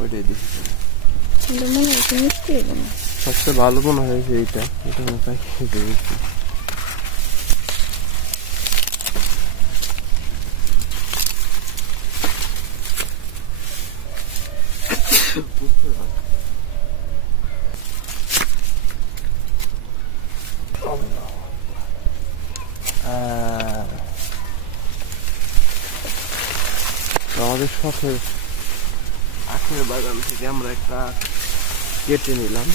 ওইটাই দেখি এটা মনে হচ্ছে মিষ্টি হবে না। সবচেয়ে ভালো মনে হয়েছে এইটা, এটা আমি তাই খেতে গেছি। আমাদের শখের আখের বাগান থেকে আমরা একটা কেটে নিলাম।